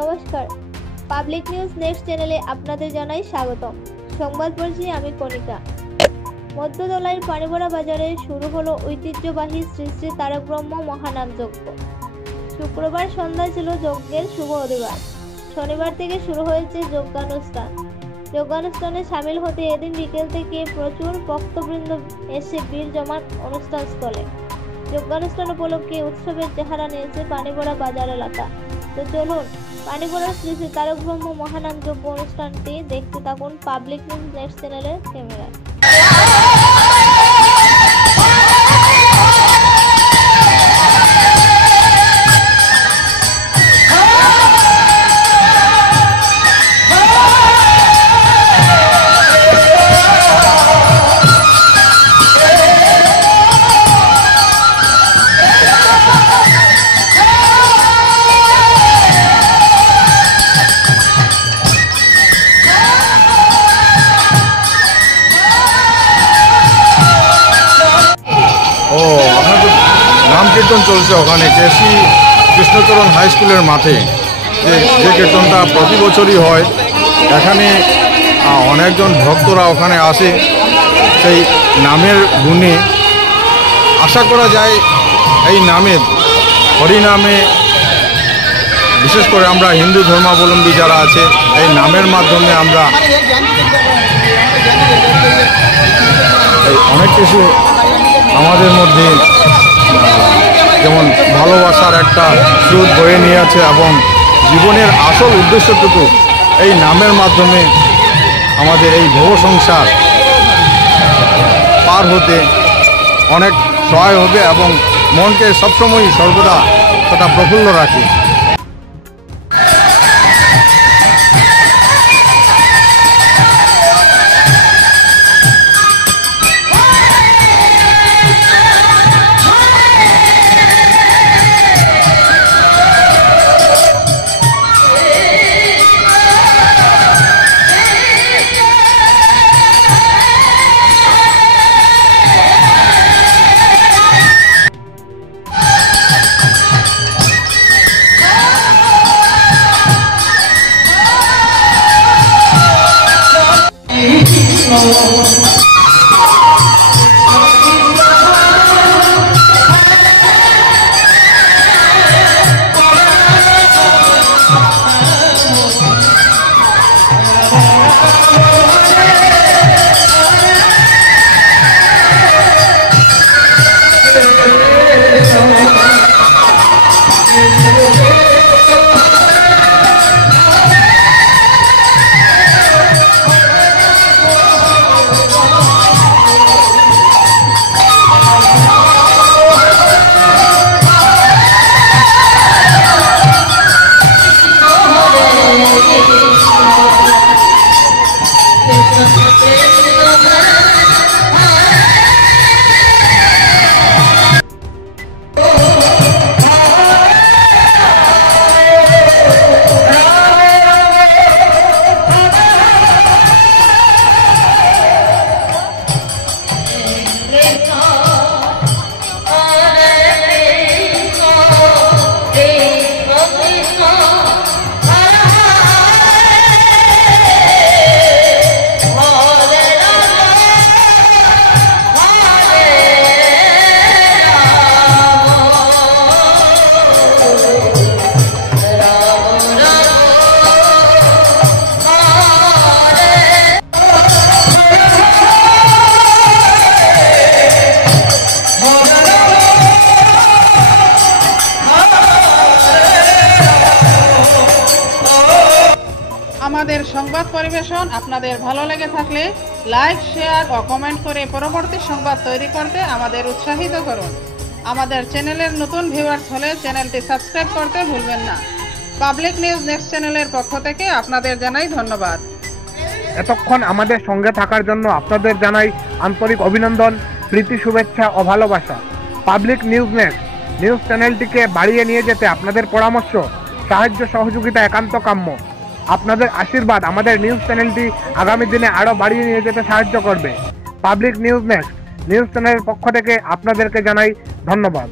নমস্কার, public news next চ্যানেলে আপনাদের জানাই স্বাগতম। সংবাদ পড়ছি আমি কণিকা। মধ্যদলাইয়ের পানিভরা বাজারে শুরু হলো ঐতিহ্যবাহী শ্রী শ্রী তারক ব্রহ্ম মহানাম যজ্ঞ। শুক্রবার সন্ধ্যায় ছিল যজ্ঞের শুভ অধিবাস। শনিবার থেকে শুরু হয়েছে যজ্ঞানুষ্ঠান। যজ্ঞানুষ্ঠানে সামিল হতে এদিন বিকেল থেকে প্রচুর ভক্তবৃন্দ এসে ভিড় জমান অনুষ্ঠান স্থলে। যজ্ঞানুষ্ঠান উপলক্ষে উৎসবের চেহারা নিয়েছে পানিভরা বাজার এলাকা। তো চলুন পানিভরা শ্রী শ্রী তারক ব্রহ্ম মহানাম যজ্ঞ অনুষ্ঠানটি দেখতে থাকুন পাবলিক নিউজ নেক্সট চ্যানেলের ক্যামেরায়। নাম কীর্তন চলছে ওখানে কেসি কৃষ্ণচরণ হাই স্কুলের মাঠে। যে কীর্তনটা প্রতি বছরই হয়, এখানে অনেকজন ভক্তরা ওখানে আসে সেই নামের গুণে। আশা করা যায় এই নামে, হরিনামে, বিশেষ করে আমরা হিন্দু ধর্মাবলম্বী যারা আছে, এই নামের মাধ্যমে আমরা অনেক কিছু আমাদের মধ্যে যেমন ভালোবাসার একটা স্রোত বয়ে নিয়ে আছে এবং জীবনের আসল উদ্দেশ্যটুকু এই নামের মাধ্যমে আমাদের এই ভব সংসার পার হতে অনেক সহায় হবে এবং মনকে সবসময় সর্বদা সেটা প্রফুল্ল রাখে। আমাদের সংবাদ পরিবেশন আপনাদের ভালো লেগে থাকলে লাইক, শেয়ার ও কমেন্ট করে পরবর্তী সংবাদ তৈরি করতে আমাদের উৎসাহিত করুন। আমাদের চ্যানেলের নতুন ভিউয়ার্স হলে চ্যানেলটি সাবস্ক্রাইব করতে ভুলবেন না। পাবলিক নিউজ নেক্সট চ্যানেলের পক্ষ থেকে আপনাদের জানাই ধন্যবাদ। এতক্ষণ আমাদের সঙ্গে থাকার জন্য আপনাদের জানাই আন্তরিক অভিনন্দন, প্রীতি, শুভেচ্ছা ও ভালোবাসা। পাবলিক নিউজ নেক্সট নিউজ চ্যানেলটিকে বাড়িয়ে নিয়ে যেতে আপনাদের পরামর্শ, সাহায্য, সহযোগিতা একান্ত কাম্য। আপনাদের আশীর্বাদ আমাদের নিউজ চ্যানেলটি আগামী দিনে আরও বাড়িয়ে নিয়ে যেতে সাহায্য করবে। পাবলিক নিউজ নেক্সট নিউজ চ্যানেলের পক্ষ থেকে আপনাদেরকে জানাই ধন্যবাদ।